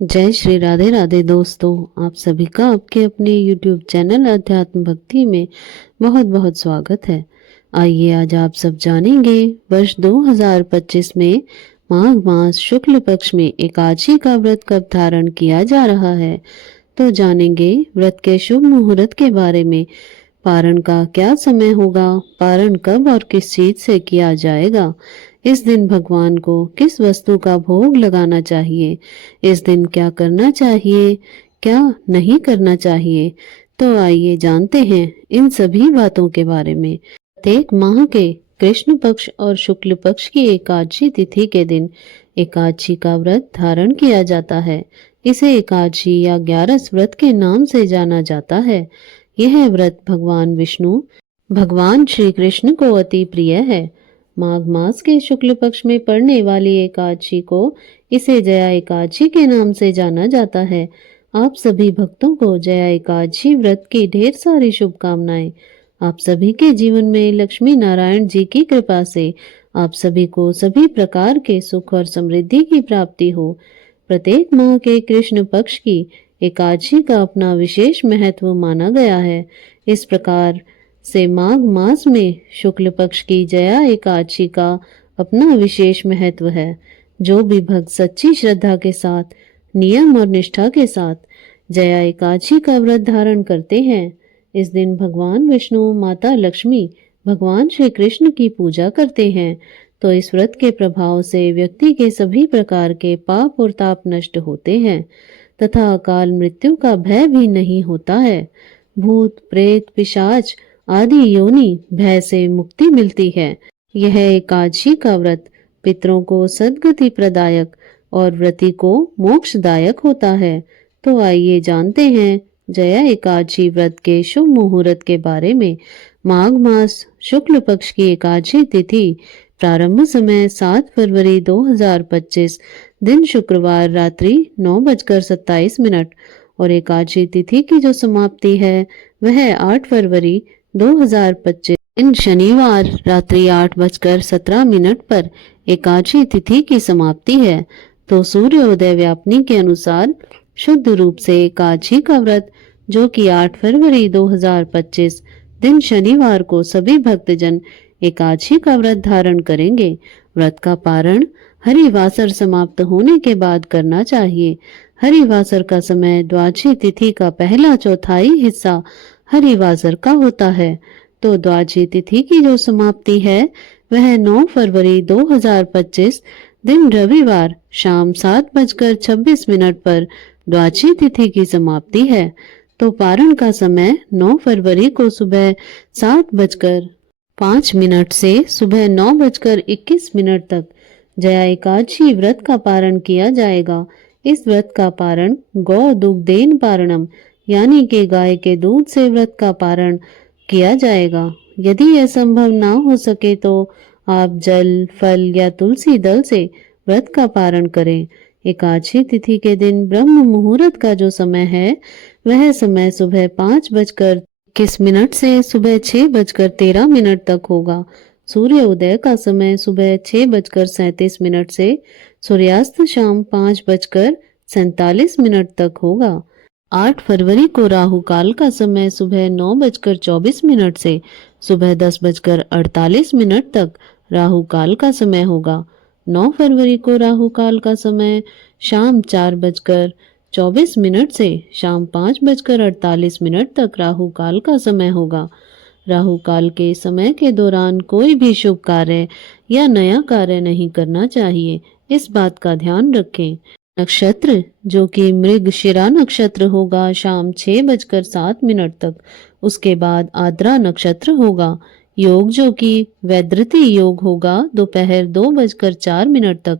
जय श्री राधे राधे दोस्तों, आप सभी का आपके अपने YouTube चैनल अध्यात्म भक्ति में बहुत बहुत स्वागत है। आइए आज आप सब जानेंगे वर्ष 2025 में माघ मास शुक्ल पक्ष में एकादशी का व्रत कब धारण किया जा रहा है। तो जानेंगे व्रत के शुभ मुहूर्त के बारे में। पारण का क्या समय होगा, पारण कब और किस चीज से किया जाएगा, इस दिन भगवान को किस वस्तु का भोग लगाना चाहिए, इस दिन क्या करना चाहिए, क्या नहीं करना चाहिए। तो आइए जानते हैं इन सभी बातों के बारे में। प्रत्येक माह के कृष्ण पक्ष और शुक्ल पक्ष की एकादशी तिथि के दिन एकादशी का व्रत धारण किया जाता है। इसे एकादशी या 11 व्रत के नाम से जाना जाता है। यह व्रत भगवान विष्णु, भगवान श्री कृष्ण को अति प्रिय है। माघ मास के शुक्ल पक्ष में पड़ने वाली एकादशी को इसे जया एकादशी के नाम से जाना जाता है। आप सभी भक्तों को जया एकादशी व्रत की ढेर सारी शुभकामनाएं। आप सभी के जीवन में लक्ष्मी नारायण जी की कृपा से आप सभी को सभी प्रकार के सुख और समृद्धि की प्राप्ति हो। प्रत्येक माह के कृष्ण पक्ष की एकादशी का अपना विशेष महत्व माना गया है। इस प्रकार से माघ मास में शुक्ल पक्ष की जया एकादशी का अपना विशेष महत्व है। जो भी भक्त सच्ची श्रद्धा के साथ, नियम और निष्ठा के साथ जया एकादशी का व्रत धारण करते हैं, इस दिन भगवान विष्णु, माता लक्ष्मी, भगवान श्री कृष्ण की पूजा करते हैं, तो इस व्रत के प्रभाव से व्यक्ति के सभी प्रकार के पाप और ताप नष्ट होते हैं तथा अकाल मृत्यु का भय भी नहीं होता है। भूत, प्रेत, पिशाच आदि योनि भय से मुक्ति मिलती है। यह एकादशी का व्रत पितरों को सद्गति प्रदायक और व्रती को मोक्षदायक होता है। तो आइए जानते हैं जया एकादशी व्रत के शुभ मुहूर्त के बारे में। माघ मास शुक्ल पक्ष की एकादशी तिथि प्रारंभ समय 7 फरवरी 2025 दिन शुक्रवार रात्रि 9:27 और एकादशी तिथि की जो समाप्ति है वह 8 फरवरी 2025 दिन शनिवार रात्रि 8:17 पर एकादशी तिथि की समाप्ति है। तो सूर्योदय व्यापनी के अनुसार शुद्ध रूप से एकादशी का व्रत जो कि 8 फरवरी 2025 दिन शनिवार को सभी भक्तजन एकादशी का व्रत धारण करेंगे। व्रत का पारण हरिवासर समाप्त होने के बाद करना चाहिए। हरिवासर का समय द्वादशी तिथि का पहला चौथाई हिस्सा हरिवासर का होता है। तो द्वादशी तिथि की जो समाप्ति है वह 9 फरवरी 2025 दिन रविवार शाम 7:26 पर द्वादशी तिथि की समाप्ति है। तो पारण का समय 9 फरवरी को सुबह 7:05 से सुबह 9:21 तक जया एकादशी व्रत का पारण किया जाएगा। इस व्रत का पारण गौ दुग्धेन पारणम यानी कि गाय के दूध से व्रत का पारण किया जाएगा। यदि यह संभव ना हो सके तो आप जल, फल या तुलसी दल से व्रत का पारण करें। एकादशी तिथि के दिन ब्रह्म मुहूर्त का जो समय है वह समय सुबह 5:21 से सुबह 6:13 तक होगा। सूर्य उदय का समय सुबह 6:37 से सूर्यास्त शाम 5:47 तक होगा। 8 फरवरी को राहु काल का समय सुबह 9:24 से सुबह 10:48 तक राहु काल का समय होगा। 9 फरवरी को राहु काल का समय शाम 4:24 से शाम 5:48 तक राहु काल का समय होगा। राहु काल के समय के दौरान कोई भी शुभ कार्य या नया कार्य नहीं करना चाहिए, इस बात का ध्यान रखें। नक्षत्र जो कि मृगशिरा नक्षत्र होगा शाम 6:07 तक, उसके बाद आद्रा नक्षत्र होगा। योग जो कि वैधृति योग होगा दोपहर 2:04 तक,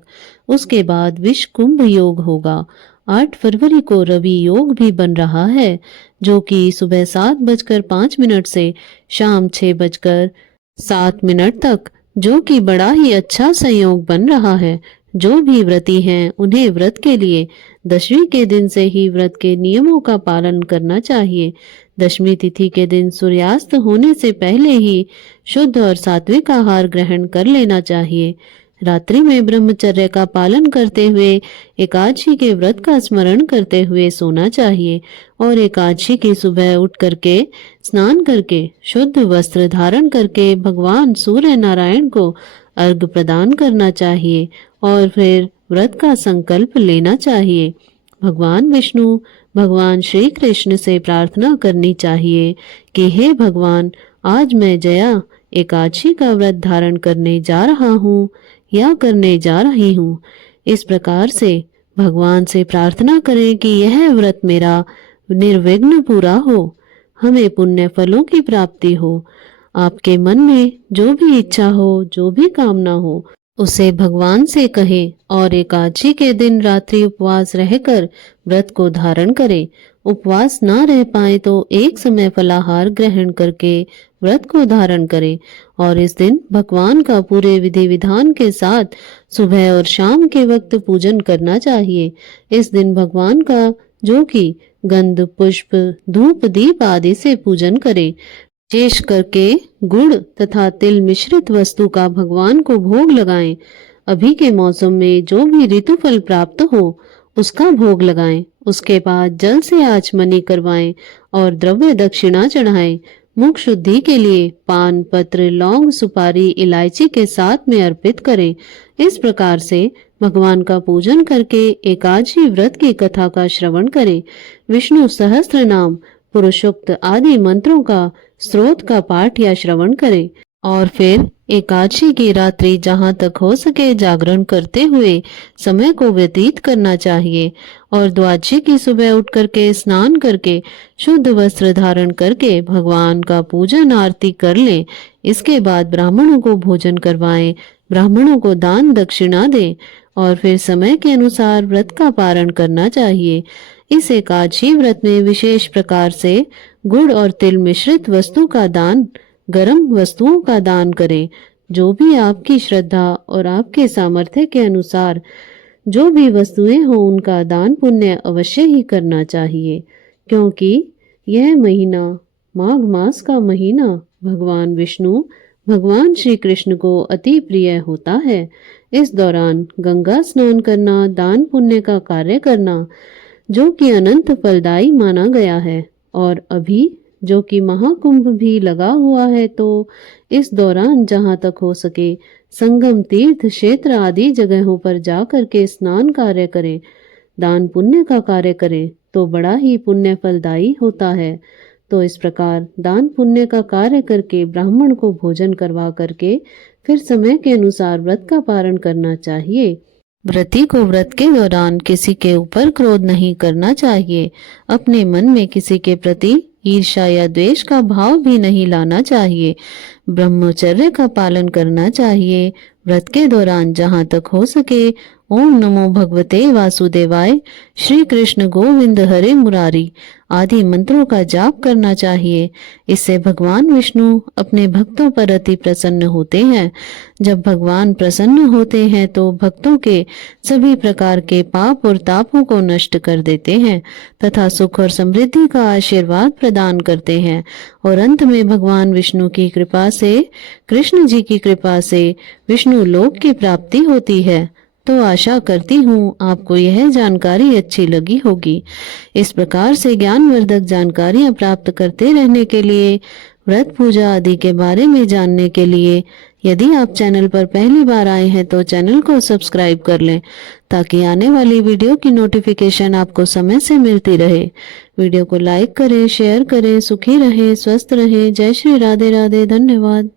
उसके बाद विष कुंभ योग होगा। 8 फरवरी को रवि योग भी बन रहा है जो कि सुबह 7:05 से शाम 6:07 तक, जो कि बड़ा ही अच्छा संयोग बन रहा है। जो भी व्रती हैं उन्हें व्रत के लिए दशमी के दिन से ही व्रत के नियमों का पालन करना चाहिए। दशमी तिथि के दिन सूर्यास्त होने से पहले ही शुद्ध और सात्विक आहार ग्रहण कर लेना चाहिए। रात्रि में ब्रह्मचर्य का पालन करते हुए एकादशी के व्रत का स्मरण करते हुए सोना चाहिए और एकादशी की सुबह उठ करके स्नान करके शुद्ध वस्त्र धारण करके भगवान सूर्य नारायण को अर्घ प्रदान करना चाहिए और फिर व्रत का संकल्प लेना चाहिए। भगवान विष्णु भगवान श्री कृष्ण से प्रार्थना करनी चाहिए कि हे भगवान, आज मैं जया एकादशी का व्रत धारण करने जा रहा हूँ या करने जा रही हूँ। इस प्रकार से भगवान से प्रार्थना करें कि यह व्रत मेरा निर्विघ्न पूरा हो, हमें पुण्य फलों की प्राप्ति हो। आपके मन में जो भी इच्छा हो, जो भी कामना हो, उसे भगवान से कहें और एकादशी के दिन रात्रि उपवास रहकर व्रत को धारण करें। उपवास ना रह पाए तो एक समय फलाहार ग्रहण करके व्रत को धारण करें और इस दिन भगवान का पूरे विधि विधान के साथ सुबह और शाम के वक्त पूजन करना चाहिए। इस दिन भगवान का जो कि गंध पुष्प धूप दीप आदि से पूजन करें। विशेष करके गुड़ तथा तिल मिश्रित वस्तु का भगवान को भोग लगाएं। अभी के मौसम में जो भी ऋतु फल प्राप्त हो उसका भोग लगाएं। उसके बाद जल से आचमनी करवाएं और द्रव्य दक्षिणा चढ़ाएं। मुख शुद्धि के लिए पान पत्र लौंग सुपारी इलायची के साथ में अर्पित करें। इस प्रकार से भगवान का पूजन करके एकादशी व्रत की कथा का श्रवण करें। विष्णु सहस्त्र नाम पुरुषोक्त आदि मंत्रों का स्रोत का पाठ या श्रवण करें और फिर एकादशी की रात्रि जहां तक हो सके जागरण करते हुए समय को व्यतीत करना चाहिए और द्वादशी की सुबह उठ करके स्नान करके शुद्ध वस्त्र धारण करके भगवान का पूजन आरती कर लें। इसके बाद ब्राह्मणों को भोजन करवाएं, ब्राह्मणों को दान दक्षिणा दें और फिर समय के अनुसार व्रत का पारण करना चाहिए। इस एकादशी व्रत में विशेष प्रकार से गुड़ और तिल मिश्रित वस्तु का दान, गर्म वस्तुओं का दान करें। जो भी आपकी श्रद्धा और आपके सामर्थ्य के अनुसार जो भी वस्तुएं हो उनका दान पुण्य अवश्य ही करना चाहिए, क्योंकि यह महीना माघ मास का महीना भगवान विष्णु भगवान श्री कृष्ण को अति प्रिय होता है। इस दौरान गंगा स्नान करना, दान पुण्य का कार्य करना जो कि अनंत फलदायी माना गया है और अभी जो कि महाकुंभ भी लगा हुआ है, तो इस दौरान जहां तक हो सके संगम तीर्थ क्षेत्र आदि जगहों पर जा करके स्नान कार्य करें, दान पुण्य का कार्य करें तो बड़ा ही पुण्य फलदायी होता है। तो इस प्रकार दान पुण्य का कार्य करके ब्राह्मण को भोजन करवा करके फिर समय के अनुसार व्रत का पारण करना चाहिए। व्रती को व्रत के दौरान किसी के ऊपर क्रोध नहीं करना चाहिए। अपने मन में किसी के प्रति ईर्ष्या या द्वेष का भाव भी नहीं लाना चाहिए। ब्रह्मचर्य का पालन करना चाहिए। व्रत के दौरान जहां तक हो सके ओम नमो भगवते वासुदेवाय, श्री कृष्ण गोविंद हरे मुरारी आदि मंत्रों का जाप करना चाहिए। इससे भगवान विष्णु अपने भक्तों पर अति प्रसन्न होते हैं। जब भगवान प्रसन्न होते हैं तो भक्तों के सभी प्रकार के पाप और तापों को नष्ट कर देते हैं तथा सुख और समृद्धि का आशीर्वाद प्रदान करते हैं और अंत में भगवान विष्णु की कृपा से, कृष्ण जी की कृपा से विष्णु लोक की प्राप्ति होती है। तो आशा करती हूँ आपको यह जानकारी अच्छी लगी होगी। इस प्रकार से ज्ञानवर्धक जानकारियाँ प्राप्त करते रहने के लिए, व्रत पूजा आदि के बारे में जानने के लिए यदि आप चैनल पर पहली बार आए हैं तो चैनल को सब्सक्राइब कर लें ताकि आने वाली वीडियो की नोटिफिकेशन आपको समय से मिलती रहे। वीडियो को लाइक करें, शेयर करें। सुखी रहें, स्वस्थ रहें। जय श्री राधे राधे। धन्यवाद।